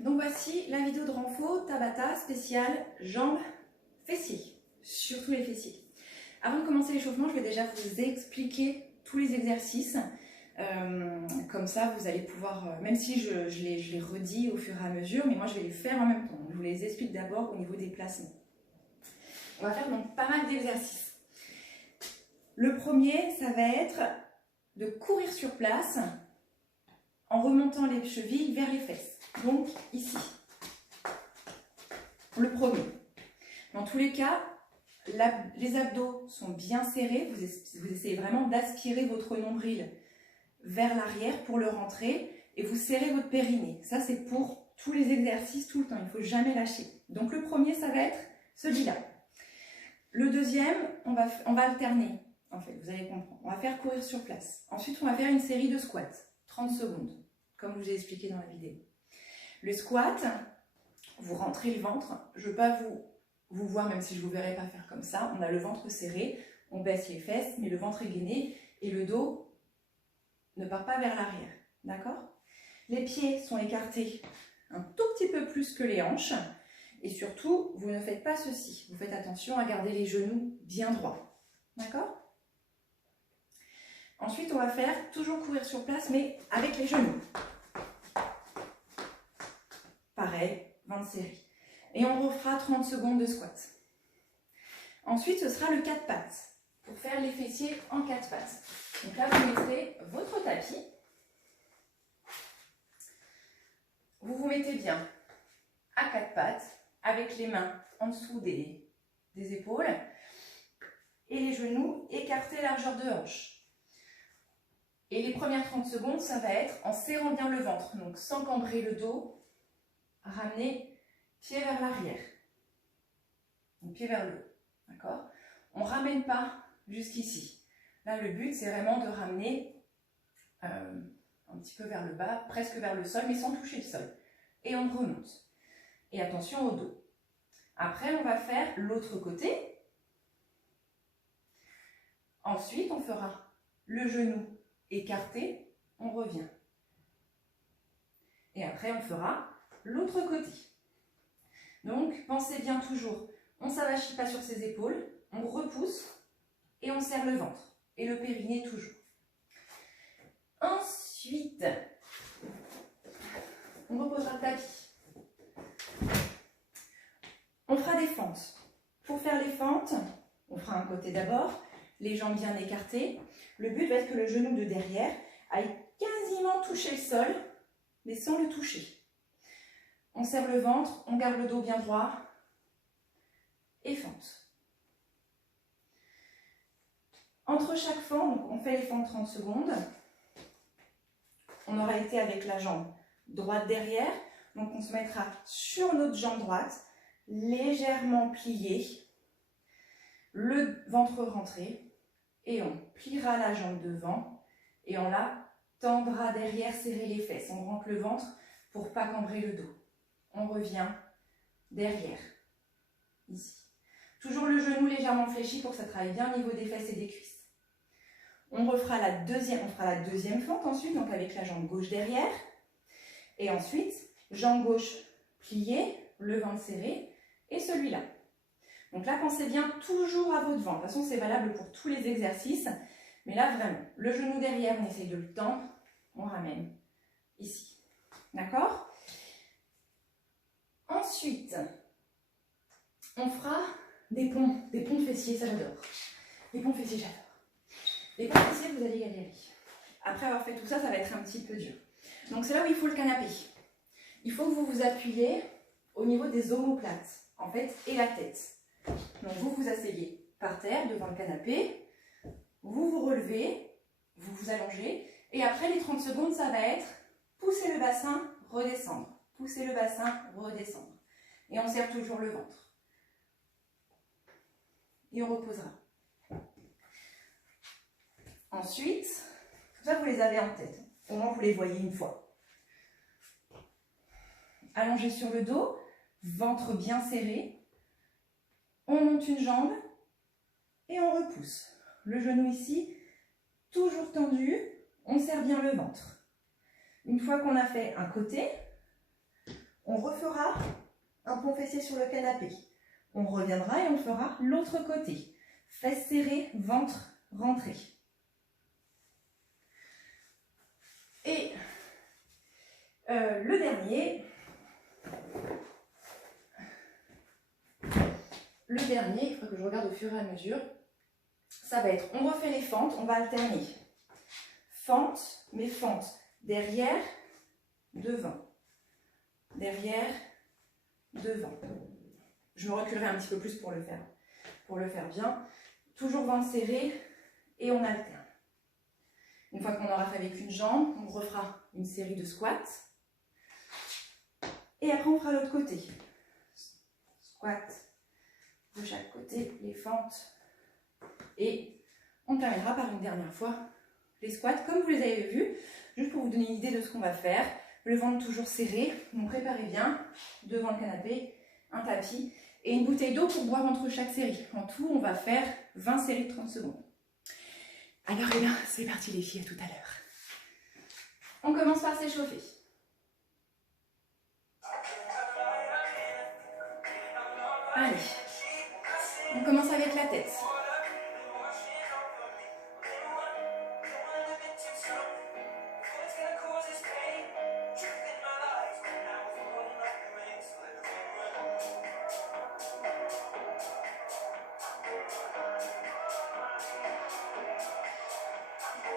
donc voici la vidéo de renfort Tabata spéciale jambes fessiers, surtout les fessiers. Avant de commencer l'échauffement, je vais déjà vous expliquer tous les exercices. Comme ça, vous allez pouvoir, même si je les redis au fur et à mesure, mais moi je vais les faire en même temps. Je vous les explique d'abord au niveau des placements. On va faire donc pas mal d'exercices. Le premier, ça va être de courir sur place en remontant les chevilles vers les fesses. Donc ici, le premier. Dans tous les cas, les abdos sont bien serrés. Vous essayez vraiment d'aspirer votre nombril vers l'arrière pour le rentrer et vous serrez votre périnée. Ça, c'est pour tous les exercices, tout le temps. Il ne faut jamais lâcher. Donc le premier, ça va être celui-là. Le deuxième, on va alterner. En fait, vous allez comprendre. On va faire courir sur place. Ensuite, on va faire une série de squats. 30 secondes, comme je vous ai expliqué dans la vidéo. Le squat, vous rentrez le ventre. Je ne veux pas vous voir, même si je ne vous verrai pas faire comme ça. On a le ventre serré, on baisse les fesses, mais le ventre est gainé et le dos ne part pas vers l'arrière. D'accord? Les pieds sont écartés un tout petit peu plus que les hanches. Et surtout, vous ne faites pas ceci. Vous faites attention à garder les genoux bien droits. D'accord? Ensuite, on va faire toujours courir sur place, mais avec les genoux. Pareil, 20 séries. Et on refera 30 secondes de squat. Ensuite, ce sera le 4 pattes, pour faire les fessiers en 4 pattes. Donc là, vous mettrez votre tapis. Vous vous mettez bien à 4 pattes, avec les mains en dessous des épaules, et les genoux écartés largeur de hanche. Et les premières 30 secondes, ça va être en serrant bien le ventre, donc sans cambrer le dos, ramener pied vers l'arrière, donc pied vers le haut, d'accord? On ne ramène pas jusqu'ici. Là, le but, c'est vraiment de ramener un petit peu vers le bas, presque vers le sol, mais sans toucher le sol. Et on remonte. Et attention au dos. Après, on va faire l'autre côté. Ensuite, on fera le genou écarté, on revient. Et après, on fera l'autre côté. Donc, pensez bien toujours, on ne s'avachit pas sur ses épaules, on repousse et on serre le ventre. Et le périnée toujours. Ensuite, on reposera le tapis. On fera des fentes. Pour faire les fentes, on fera un côté d'abord, les jambes bien écartées. Le but va être que le genou de derrière aille quasiment toucher le sol, mais sans le toucher. On serre le ventre, on garde le dos bien droit et fente. Entre chaque fente, donc on fait les fentes 30 secondes. On aura été avec la jambe droite derrière, donc on se mettra sur notre jambe droite, légèrement pliée, le ventre rentré, et on pliera la jambe devant, et on la tendra derrière, serrer les fesses. On rentre le ventre pour ne pas cambrer le dos. On revient derrière, ici. Toujours le genou légèrement fléchi pour que ça travaille bien au niveau des fesses et des cuisses. On fera la deuxième fente ensuite, donc avec la jambe gauche derrière. Et ensuite, jambe gauche pliée, le ventre serré, et celui-là. Donc là, pensez bien toujours à votre ventre. De toute façon, c'est valable pour tous les exercices. Mais là, vraiment, le genou derrière, on essaye de le tendre. On ramène ici. D'accord? Ensuite, on fera des ponts fessiers, ça j'adore. Les ponts fessiers, j'adore. Les ponts fessiers, vous allez galérer. Après avoir fait tout ça, ça va être un petit peu dur. Donc c'est là où il faut le canapé. Il faut que vous vous appuyez au niveau des omoplates, en fait, et la tête. Donc vous vous asseyez par terre devant le canapé, vous vous relevez, vous vous allongez, et après les 30 secondes, ça va être pousser le bassin, redescendre. Pousser le bassin, redescendre. Et on serre toujours le ventre. Et on reposera. Ensuite, tout ça vous les avez en tête. Au moins vous les voyez une fois. Allongé sur le dos, ventre bien serré. On monte une jambe et on repousse. Le genou ici, toujours tendu, on serre bien le ventre. Une fois qu'on a fait un côté, On refera un pont fessier sur le canapé. On reviendra et on fera l'autre côté. Fesses serrées, ventre rentré. Et le dernier, il faut que je regarde au fur et à mesure, ça va être, on refait les fentes, on va alterner. Fente, mais fente derrière, devant. Derrière, devant. Je me reculerai un petit peu plus pour le faire bien. Toujours ventre serré et on alterne. Une fois qu'on aura fait avec une jambe, on refera une série de squats. Et après, on fera l'autre côté. Squat de chaque côté, les fentes. Et on terminera par une dernière fois les squats, comme vous les avez vus, juste pour vous donner une idée de ce qu'on va faire. Le ventre toujours serré, donc préparez bien, devant le canapé, un tapis et une bouteille d'eau pour boire entre chaque série. En tout, on va faire 20 séries de 30 secondes. Alors, eh bien, c'est parti les filles, à tout à l'heure. On commence par s'échauffer. Allez, on commence avec la tête.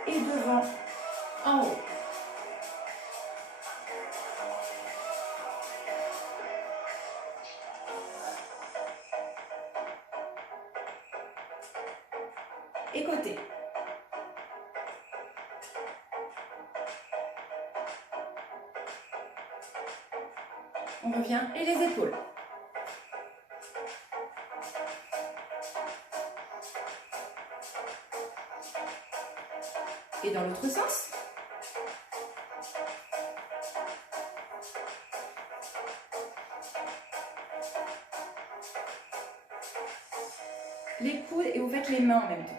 Et devant, en haut. Et côté. On revient et les épaules. Et dans l'autre sens. Les coudes et vous faites les mains en même temps.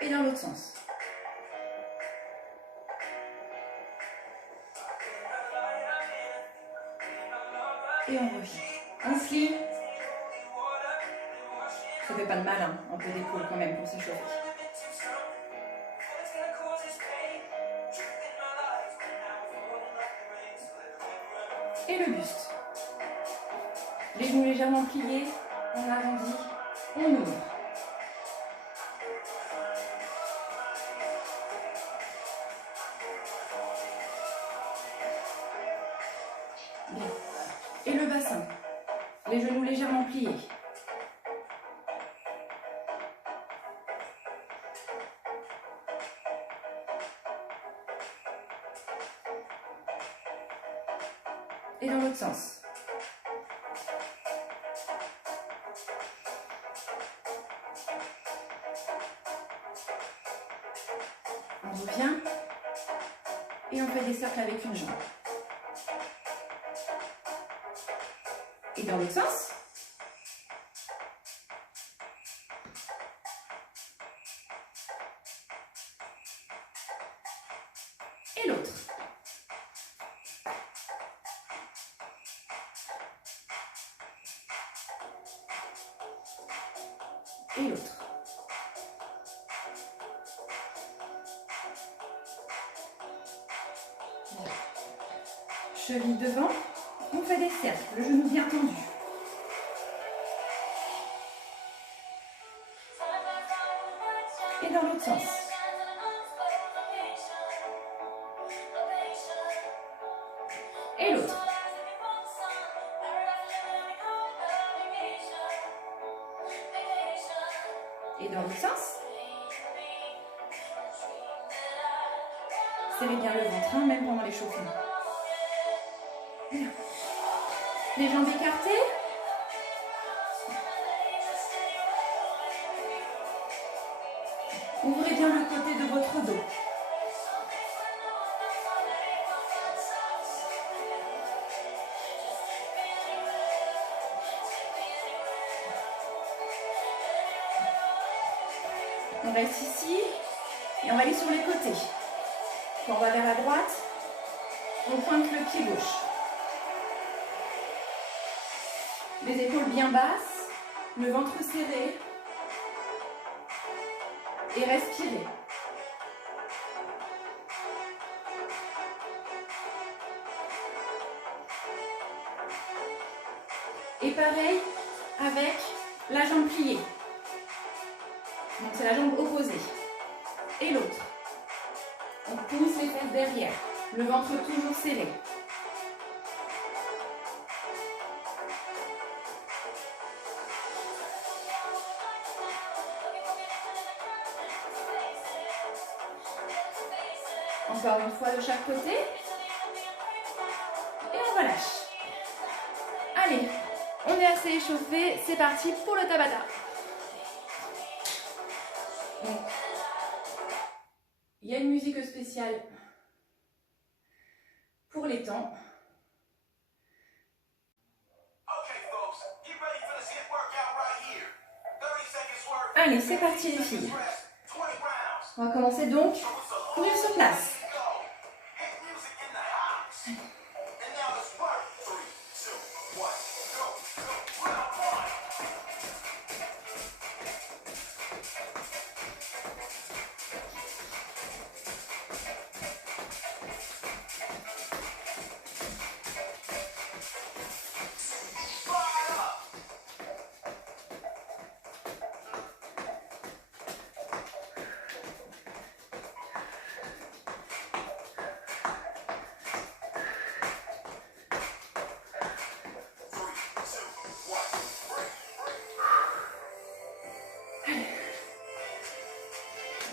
Et dans l'autre sens. Et on revient. On slim. Ça fait pas de mal, hein, un peu d'épaule quand même pour s'échauffer. Et le buste. Les genoux légèrement pliés, on arrondit, on ouvre. Bien. Et le bassin. Les genoux légèrement pliés. Et dans l'autre sens. On revient et on fait des cercles avec une jambe. Et dans l'autre sens. Et l'autre. Et l'autre. Cheville devant, on fait des cercles, le genou bien tendu. Et dans l'autre sens. Et l'autre. Et dans l'autre sens. Serrez bien le ventre, hein, même pendant l'échauffement. Les jambes écartées. Ouvrez bien le côté de votre dos. On reste ici et on va aller sur les côtés. Quand on va vers la droite, on pointe le pied gauche. Les épaules bien basses, le ventre serré. Et respirez. Et pareil avec la jambe pliée. Donc c'est la jambe opposée. Et l'autre. On pousse les fesses derrière. Le ventre toujours serré. Encore une fois de chaque côté. Et on relâche. Allez, on est assez échauffé. C'est parti pour le Tabata. Donc, il y a une musique spéciale pour les temps. Allez, c'est parti les filles. On va commencer donc courir sur place.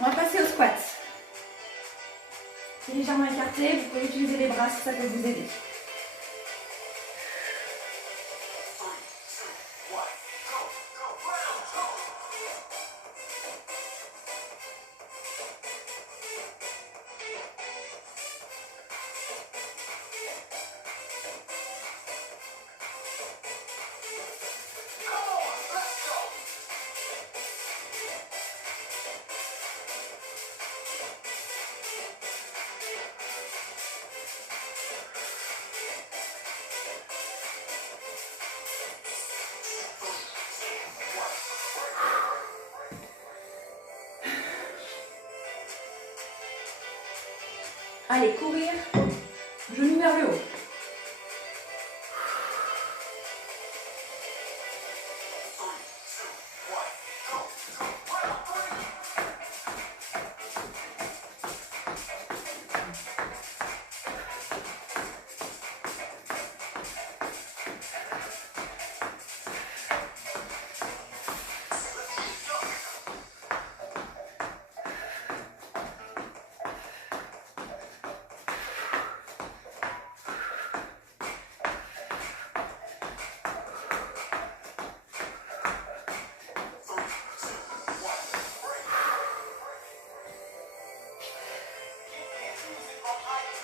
On va passer au squat. C'est légèrement écarté, vous pouvez utiliser les bras si ça peut vous aider. Allez, courir, genoux vers le haut.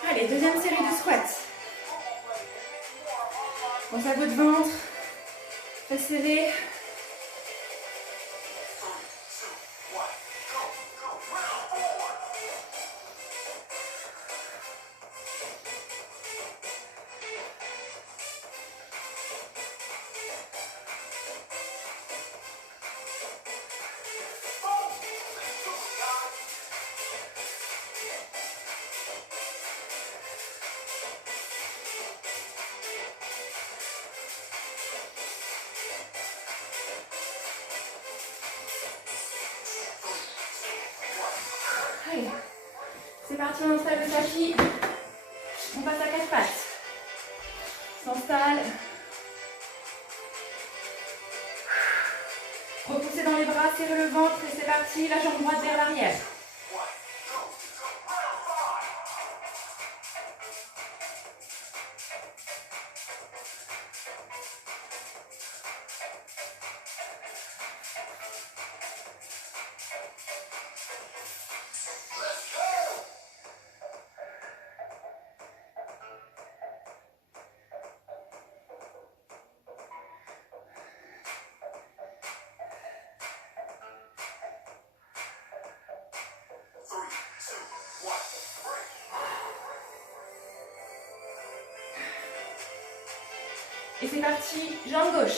Allez, deuxième série de squats. Pense à votre ventre, très serré. Allez, c'est parti, on installe le tapis. On passe à quatre pattes. S'installe. Repoussez dans les bras, serrez le ventre et c'est parti. La jambe droite vers l'arrière. Et c'est parti, jambe gauche.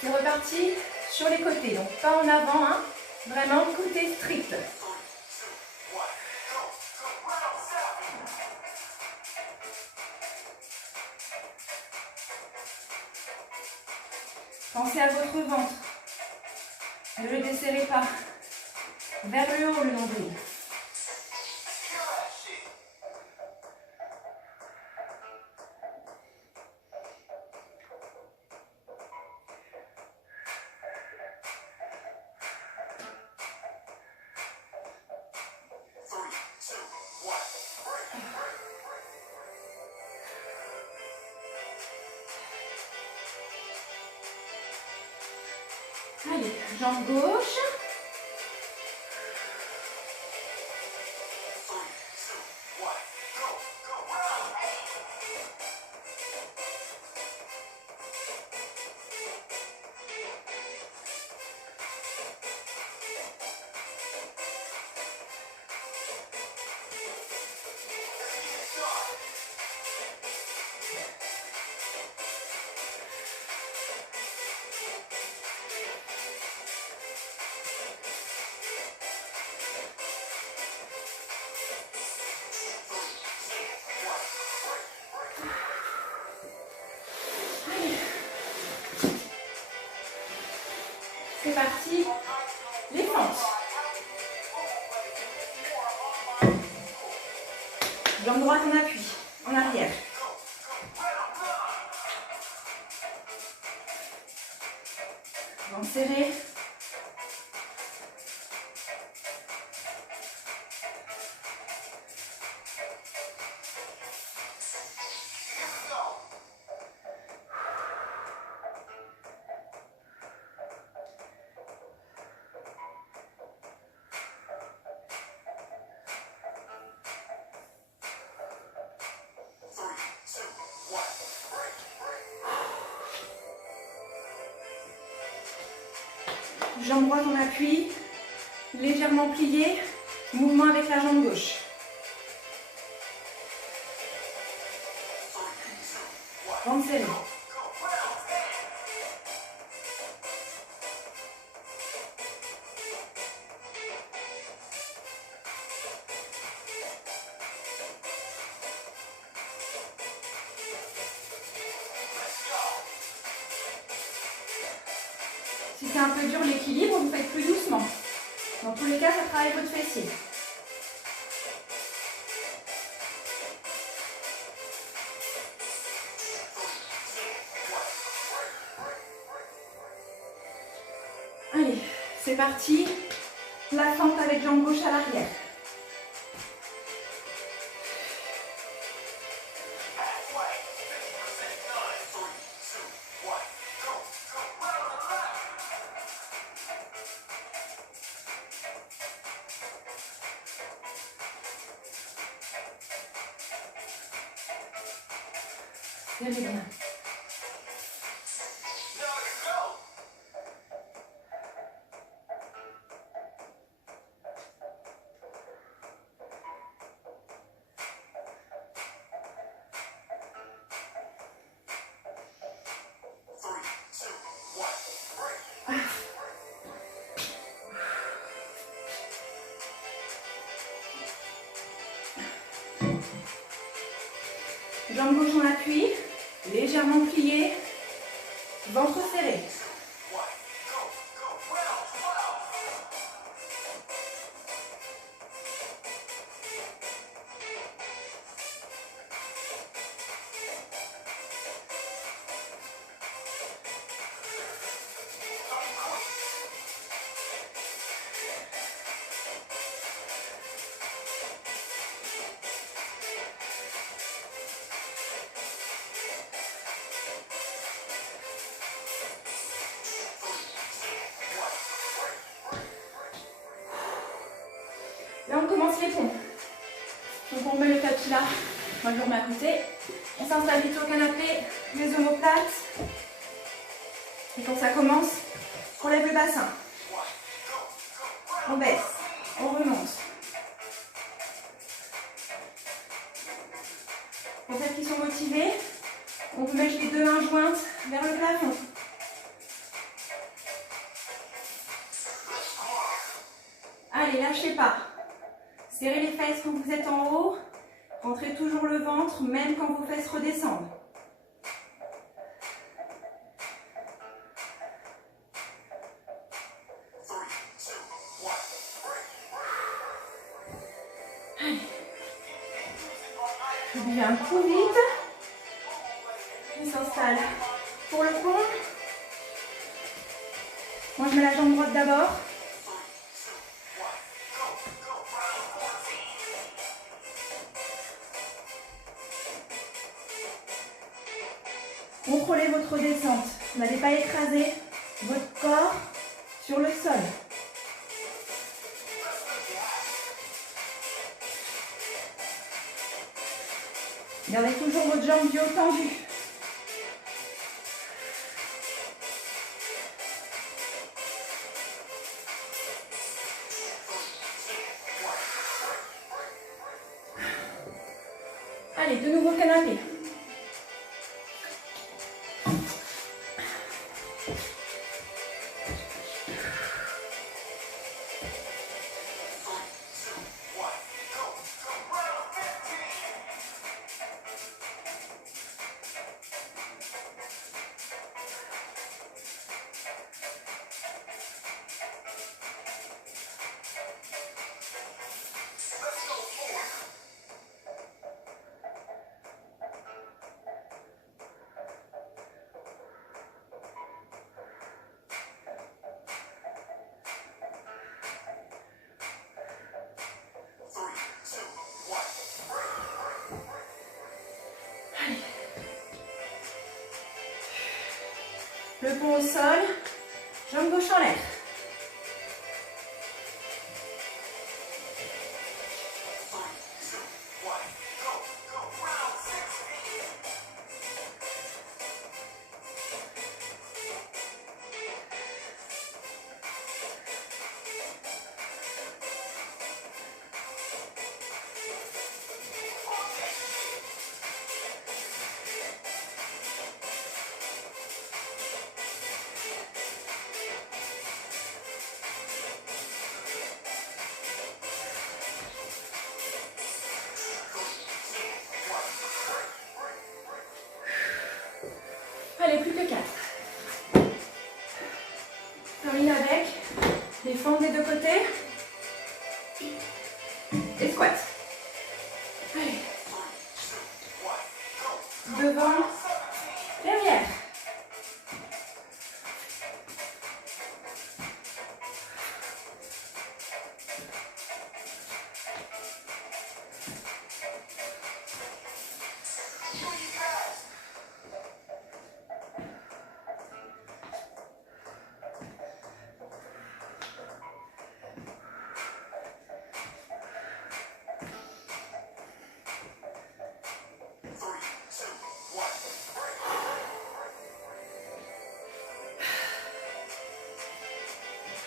C'est reparti sur les côtés, donc pas en avant, hein, vraiment côté strict. Pensez à votre ventre, ne le desserrez pas, vers le haut le nombril. Allez, jambe gauche. C'est parti, les fentes. Jambe droite en appui, en arrière. Ventre serré. Jambe droite en appui, légèrement pliée, mouvement avec la jambe gauche. Ventre serré. Si c'est un peu dur l'équilibre, vous faites plus doucement. Dans tous les cas, ça travaille votre fessier. Allez, c'est parti. La fente avec jambe gauche à l'arrière. Serrez bien. Jambe gauche en appui, légèrement pliée, ventre serré. Là, on commence les pompes. Donc, on met le tapis là. Moi, je le remets à côté. On s'installe vite au canapé, les omoplates. Et quand ça commence, on lève le bassin. On baisse, on remonte. Pour celles qui sont motivées, on peut mettre les deux mains jointes vers le plafond. Allez, lâchez pas. Serrez les fesses quand vous êtes en haut. Rentrez toujours le ventre, même quand vos fesses redescendent. Allez. Je bouge un coup vite. On s'installe pour le pont. Moi, je mets la jambe droite d'abord. Contrôlez votre descente. Vous n'allez pas écraser votre corps sur le sol. Gardez toujours votre jambe du haut tendue. Allez, de nouveau canapé. Le pont au sol, jambe gauche en l'air. Allez, plus que 4. Termine avec les fentes des deux côtés. Et squat. Allez. Devant, derrière.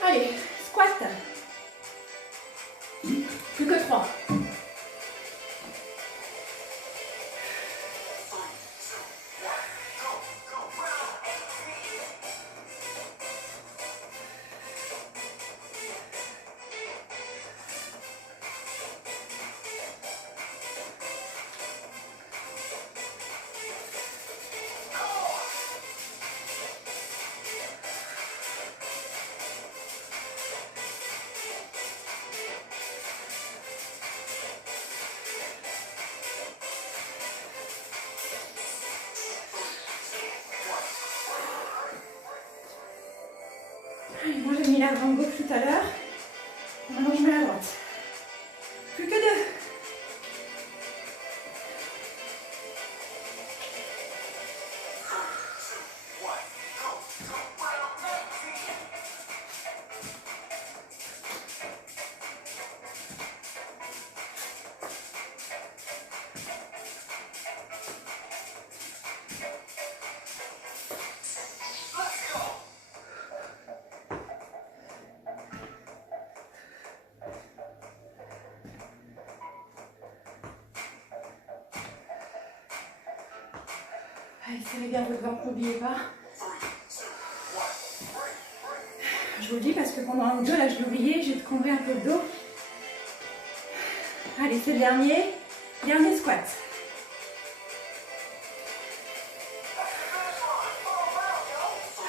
Allez, squat. Plus que 3. Moi j'ai mis la jambe gauche tout à l'heure. Maintenant je mets la droite. Plus que 2. Allez, serrez bien votre ventre, n'oubliez pas. Je vous le dis parce que pendant un ou deux, là, je l'ai oublié, j'ai cambré un peu le dos. Allez, c'est le dernier. Dernier squat.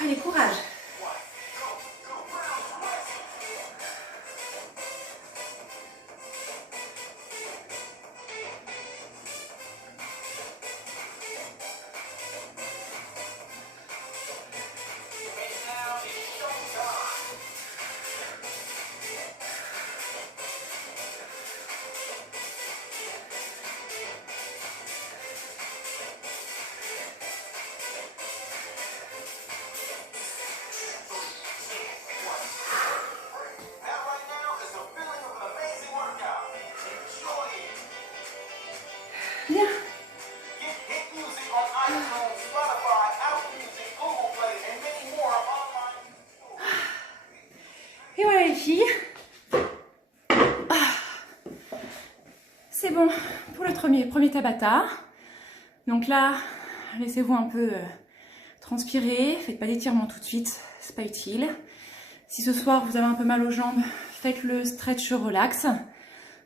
Allez, courage. Bien. Et voilà les filles. C'est bon pour le premier Tabata. Donc là, laissez-vous un peu transpirer. Faites pas d'étirement tout de suite, c'est pas utile. Si ce soir vous avez un peu mal aux jambes, faites le stretch relax.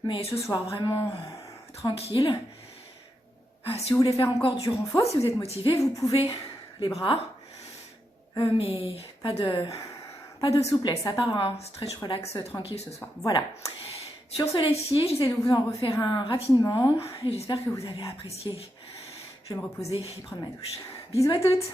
Mais ce soir, vraiment tranquille. Si vous voulez faire encore du renfort, si vous êtes motivé, vous pouvez les bras. Mais pas de souplesse, à part un stretch relax tranquille ce soir. Voilà. Sur ce les filles, j'essaie de vous en refaire un rapidement. Et j'espère que vous avez apprécié. Je vais me reposer et prendre ma douche. Bisous à toutes!